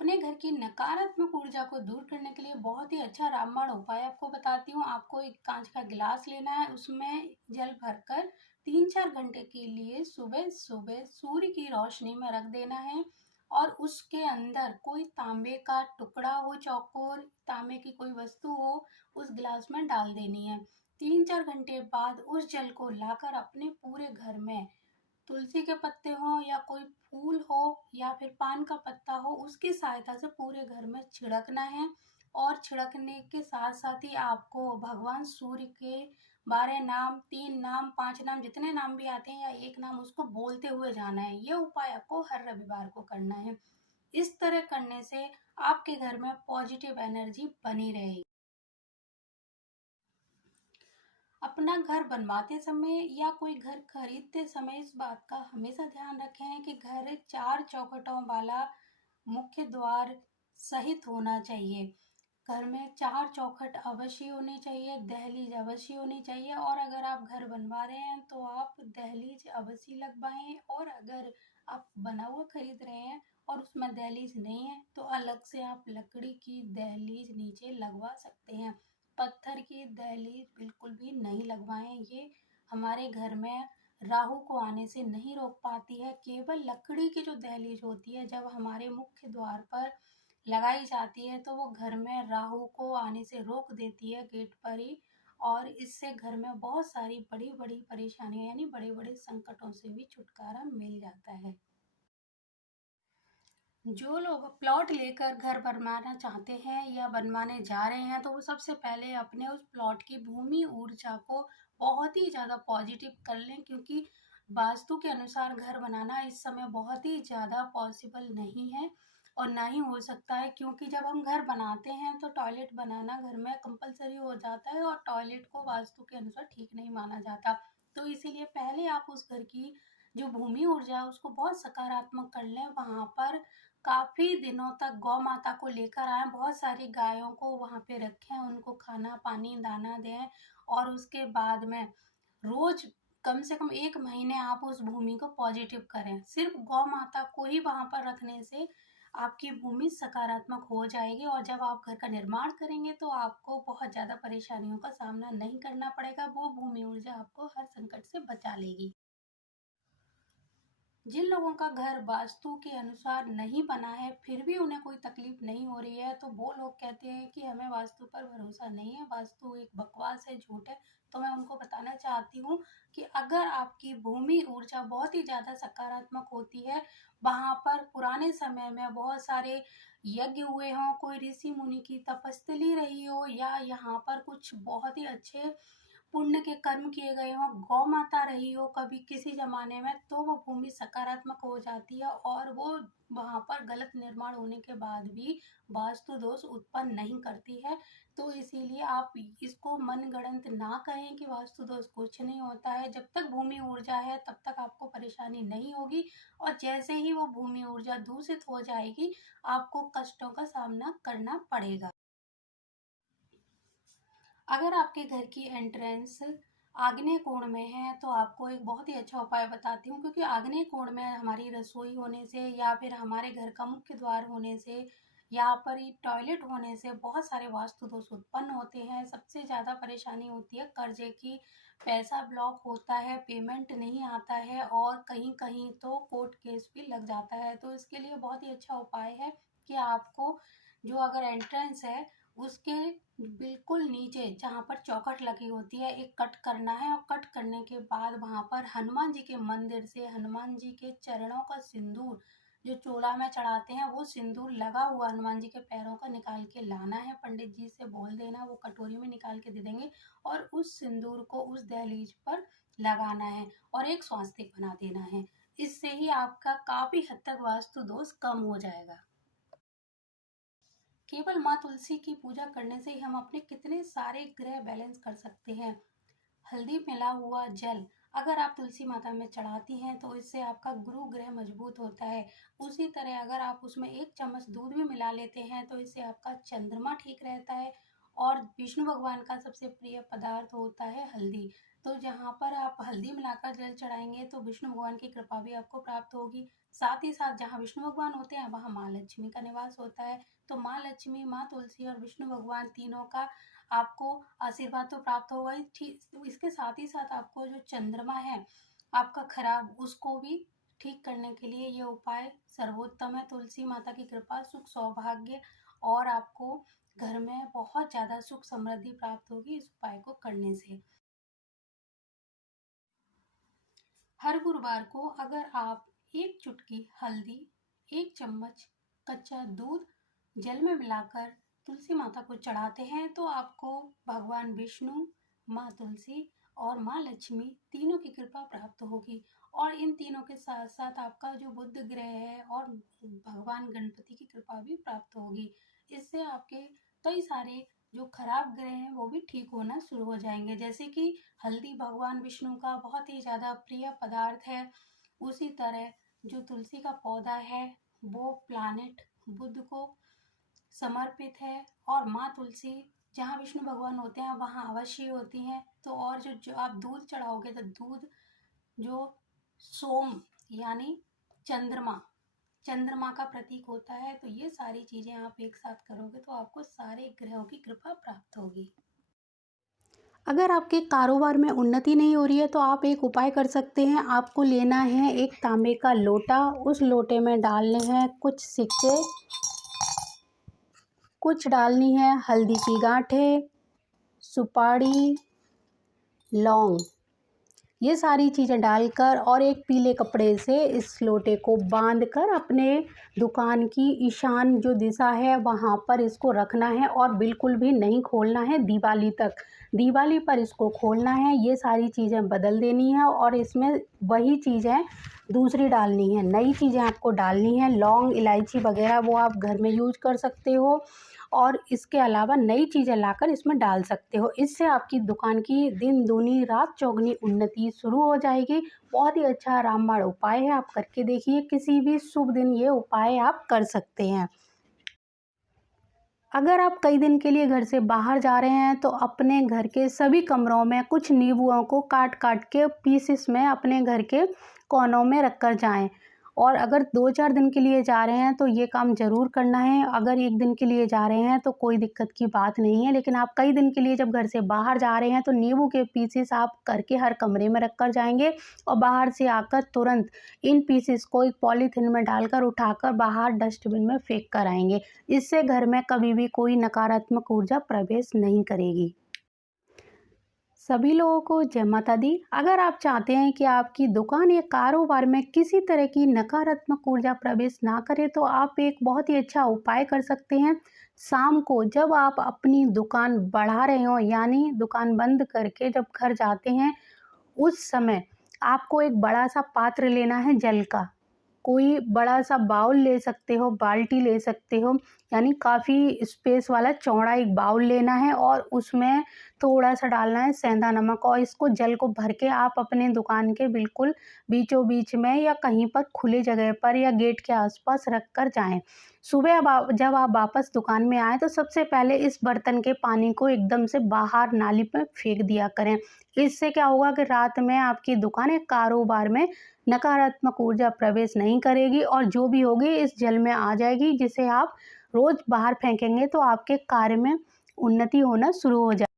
अपने घर की नकारात्मक ऊर्जा को दूर करने के लिए बहुत ही अच्छा रामबाण उपाय आपको बताती हूँ। आपको एक कांच का गिलास लेना है, उसमें जल भरकर 3-4 घंटे के लिए सुबह-सुबह सूर्य की रोशनी में रख देना है और उसके अंदर कोई तांबे का टुकड़ा हो, चौकोर तांबे की कोई वस्तु हो, उस गिलास में डाल देनी है। 3-4 घंटे बाद उस जल को लाकर अपने पूरे घर में तुलसी के पत्ते हों या कोई फूल हो या फिर पान का पत्ता हो, उसकी सहायता से पूरे घर में छिड़कना है। और छिड़कने के साथ साथ ही आपको भगवान सूर्य के 12 नाम, 3 नाम, 5 नाम, जितने नाम भी आते हैं या एक नाम, उसको बोलते हुए जाना है। ये उपाय आपको हर रविवार को करना है। इस तरह करने से आपके घर में पॉजिटिव एनर्जी बनी रहेगी। अपना घर बनवाते समय या कोई घर खरीदते समय इस बात का हमेशा ध्यान रखें कि घर 4 चौखटों वाला मुख्य द्वार सहित होना चाहिए। घर में 4 चौखट अवश्य होने चाहिए, दहलीज अवश्य होनी चाहिए। और अगर आप घर बनवा रहे हैं तो आप दहलीज अवश्य लगवाएं। और अगर आप बना हुआ खरीद रहे हैं और उसमें दहलीज नहीं है तो अलग से आप लकड़ी की दहलीज नीचे लगवा सकते हैं। पत्थर की दहलीज बिल्कुल भी नहीं लगवाएं। ये हमारे घर में राहु को आने से नहीं रोक पाती है। केवल लकड़ी की जो दहलीज होती है, जब हमारे मुख्य द्वार पर लगाई जाती है तो वो घर में राहु को आने से रोक देती है गेट पर ही। और इससे घर में बहुत सारी बड़ी बड़ी परेशानियां यानी बड़े बड़े संकटों से भी छुटकारा मिल जाता है। जो लोग प्लॉट लेकर घर बनवाना चाहते हैं या बनवाने जा रहे हैं तो वो सबसे पहले अपने उस प्लॉट की भूमि ऊर्जा को बहुत ही ज़्यादा पॉजिटिव कर लें, क्योंकि वास्तु के अनुसार घर बनाना इस समय बहुत ही ज़्यादा पॉसिबल नहीं है और ना ही हो सकता है। क्योंकि जब हम घर बनाते हैं तो टॉयलेट बनाना घर में कंपलसरी हो जाता है और टॉयलेट को वास्तु के अनुसार ठीक नहीं माना जाता। तो इसीलिए पहले आप उस घर की जो भूमि ऊर्जा है उसको बहुत सकारात्मक कर लें। वहाँ पर काफ़ी दिनों तक गौ माता को लेकर आएँ, बहुत सारी गायों को वहाँ पे रखें, उनको खाना पानी दाना दें। और उसके बाद में रोज कम से कम 1 महीने आप उस भूमि को पॉजिटिव करें। सिर्फ गौ माता को ही वहाँ पर रखने से आपकी भूमि सकारात्मक हो जाएगी और जब आप घर का निर्माण करेंगे तो आपको बहुत ज़्यादा परेशानियों का सामना नहीं करना पड़ेगा। वो भूमि ऊर्जा आपको हर संकट से बचा लेगी। जिन लोगों का घर वास्तु के अनुसार नहीं बना है फिर भी उन्हें कोई तकलीफ नहीं हो रही है, तो वो लोग कहते हैं कि हमें वास्तु पर भरोसा नहीं है, वास्तु एक बकवास है, झूठ है। तो मैं उनको बताना चाहती हूँ कि अगर आपकी भूमि ऊर्जा बहुत ही ज़्यादा सकारात्मक होती है, वहाँ पर पुराने समय में बहुत सारे यज्ञ हुए हों, कोई ऋषि मुनि की तपस्थली रही हो या यहाँ पर कुछ बहुत ही अच्छे पुण्य के कर्म किए गए हों, गौ माता रही हो कभी किसी ज़माने में, तो वो भूमि सकारात्मक हो जाती है और वो वहाँ पर गलत निर्माण होने के बाद भी वास्तु दोष उत्पन्न नहीं करती है। तो इसीलिए आप इसको मनगढ़ंत ना कहें कि वास्तु दोष कुछ नहीं होता है। जब तक भूमि ऊर्जा है तब तक आपको परेशानी नहीं होगी और जैसे ही वो भूमि ऊर्जा दूषित हो जाएगी, आपको कष्टों का सामना करना पड़ेगा। अगर आपके घर की एंट्रेंस आग्नेय कोण में है तो आपको एक बहुत ही अच्छा उपाय बताती हूँ, क्योंकि आग्नेय कोण में हमारी रसोई होने से या फिर हमारे घर का मुख्य द्वार होने से, यहाँ पर ही टॉयलेट होने से बहुत सारे वास्तु दोष उत्पन्न होते हैं। सबसे ज़्यादा परेशानी होती है कर्जे की, पैसा ब्लॉक होता है, पेमेंट नहीं आता है और कहीं कहीं तो कोर्ट केस भी लग जाता है। तो इसके लिए बहुत ही अच्छा उपाय है कि आपको जो अगर एंट्रेंस है उसके बिल्कुल नीचे जहाँ पर चौखट लगी होती है एक कट करना है और कट करने के बाद वहाँ पर हनुमान जी के मंदिर से हनुमान जी के चरणों का सिंदूर जो चोला में चढ़ाते हैं वो सिंदूर लगा हुआ हनुमान जी के पैरों का निकाल के लाना है। पंडित जी से बोल देना, वो कटोरी में निकाल के दे देंगे और उस सिंदूर को उस दहलीज पर लगाना है और एक स्वास्तिक बना देना है। इससे ही आपका काफी हद तक वास्तु दोष कम हो जाएगा। केवल माँ तुलसी की पूजा करने से ही हम अपने कितने सारे ग्रह बैलेंस कर सकते हैं। हल्दी मिला हुआ जल अगर आप तुलसी माता में चढ़ाती हैं तो इससे आपका गुरु ग्रह मजबूत होता है। उसी तरह अगर आप उसमें 1 चम्मच दूध भी मिला लेते हैं तो इससे आपका चंद्रमा ठीक रहता है। और विष्णु भगवान का सबसे प्रिय पदार्थ होता है हल्दी। तो जहाँ पर आप हल्दी मिलाकर जल चढ़ाएंगे तो विष्णु भगवान की कृपा भी आपको प्राप्त होगी। साथ ही साथ जहाँ विष्णु भगवान होते हैं वहाँ माँ लक्ष्मी का निवास होता है। तो माँ लक्ष्मी, माँ तुलसी और विष्णु भगवान तीनों का आपको आशीर्वाद तो प्राप्त होगा ही, ठीक इसके साथ ही साथ आपको जो चंद्रमा है आपका खराब, उसको भी ठीक करने के लिए ये उपाय सर्वोत्तम है। तुलसी माता की कृपा, सुख, सौभाग्य और आपको घर में बहुत ज़्यादा सुख समृद्धि प्राप्त होगी इस उपाय को करने से। हर गुरुवार को अगर आप एक चुटकी हल्दी, एक चम्मच कच्चा दूध जल में मिलाकर तुलसी माता को चढ़ाते हैं तो आपको भगवान विष्णु, माँ तुलसी और माँ लक्ष्मी तीनों की कृपा प्राप्त होगी। और इन तीनों के साथ साथ आपका जो बुध ग्रह है और भगवान गणपति की कृपा भी प्राप्त होगी। इससे आपके कई सारे जो खराब ग्रह हैं वो भी ठीक होना शुरू हो जाएंगे। जैसे कि हल्दी भगवान विष्णु का बहुत ही ज़्यादा प्रिय पदार्थ है, उसी तरह जो तुलसी का पौधा है वो प्लानेट बुध को समर्पित है। और माँ तुलसी जहाँ विष्णु भगवान होते हैं वहाँ अवश्य होती हैं। तो और जो आप दूध चढ़ाओगे तो दूध जो सोम यानी चंद्रमा चंद्रमा का प्रतीक होता है। तो ये सारी चीज़ें आप एक साथ करोगे तो आपको सारे ग्रहों की कृपा प्राप्त होगी। अगर आपके कारोबार में उन्नति नहीं हो रही है तो आप एक उपाय कर सकते हैं। आपको लेना है एक तांबे का लोटा, उस लोटे में डालने हैं कुछ सिक्के, कुछ डालनी है हल्दी की गांठें, सुपारी, लौंग, ये सारी चीज़ें डालकर और एक पीले कपड़े से इस लोटे को बांधकर अपने दुकान की ईशान जो दिशा है वहाँ पर इसको रखना है और बिल्कुल भी नहीं खोलना है दिवाली तक। दिवाली पर इसको खोलना है, ये सारी चीज़ें बदल देनी है और इसमें वही चीज़ें दूसरी डालनी है, नई चीज़ें आपको डालनी है। लौंग, इलायची वगैरह वो आप घर में यूज कर सकते हो और इसके अलावा नई चीज़ें लाकर इसमें डाल सकते हो। इससे आपकी दुकान की दिन दूनी रात चौगुनी उन्नति शुरू हो जाएगी। बहुत ही अच्छा रामबाण उपाय है, आप करके देखिए। किसी भी शुभ दिन ये उपाय आप कर सकते हैं। अगर आप कई दिन के लिए घर से बाहर जा रहे हैं तो अपने घर के सभी कमरों में कुछ नींबुओं को काट काट के पीसेस में अपने घर के कोनों में रख कर जाएं। और अगर 2-4 दिन के लिए जा रहे हैं तो ये काम ज़रूर करना है। अगर 1 दिन के लिए जा रहे हैं तो कोई दिक्कत की बात नहीं है, लेकिन आप कई दिन के लिए जब घर से बाहर जा रहे हैं तो नींबू के पीसेस आप करके हर कमरे में रख कर जाएंगे और बाहर से आकर तुरंत इन पीसेस को एक पॉलीथिन में डालकर उठाकर बाहर डस्टबिन में फेंक कर आएंगे। इससे घर में कभी भी कोई नकारात्मक ऊर्जा प्रवेश नहीं करेगी। सभी लोगों को जय माता दी। अगर आप चाहते हैं कि आपकी दुकान या कारोबार में किसी तरह की नकारात्मक ऊर्जा प्रवेश ना करे तो आप एक बहुत ही अच्छा उपाय कर सकते हैं। शाम को जब आप अपनी दुकान बढ़ा रहे हो यानी दुकान बंद करके जब घर जाते हैं, उस समय आपको एक बड़ा सा पात्र लेना है जल का। कोई बड़ा सा बाउल ले सकते हो, बाल्टी ले सकते हो, यानी काफ़ी स्पेस वाला चौड़ा एक बाउल लेना है और उसमें थोड़ा-सा डालना है सेंधा नमक और इसको जल को भर के आप अपने दुकान के बिल्कुल बीचों-बीच में या कहीं पर खुली जगह पर या गेट के आस-पास रख कर जाएँ। सुबह जब आप वापस दुकान में आएँ तो सबसे पहले इस बर्तन के पानी को एकदम से बाहर नाली में फेंक दिया करें। इससे क्या होगा कि रात में आपकी दुकान या कारोबार में नकारात्मक ऊर्जा प्रवेश नहीं करेगी और जो भी होगी इस जल में आ जाएगी, जिसे आप रोज़ बाहर फेंकेंगे तो आपके कार्य में उन्नति होना शुरू हो जाएगी।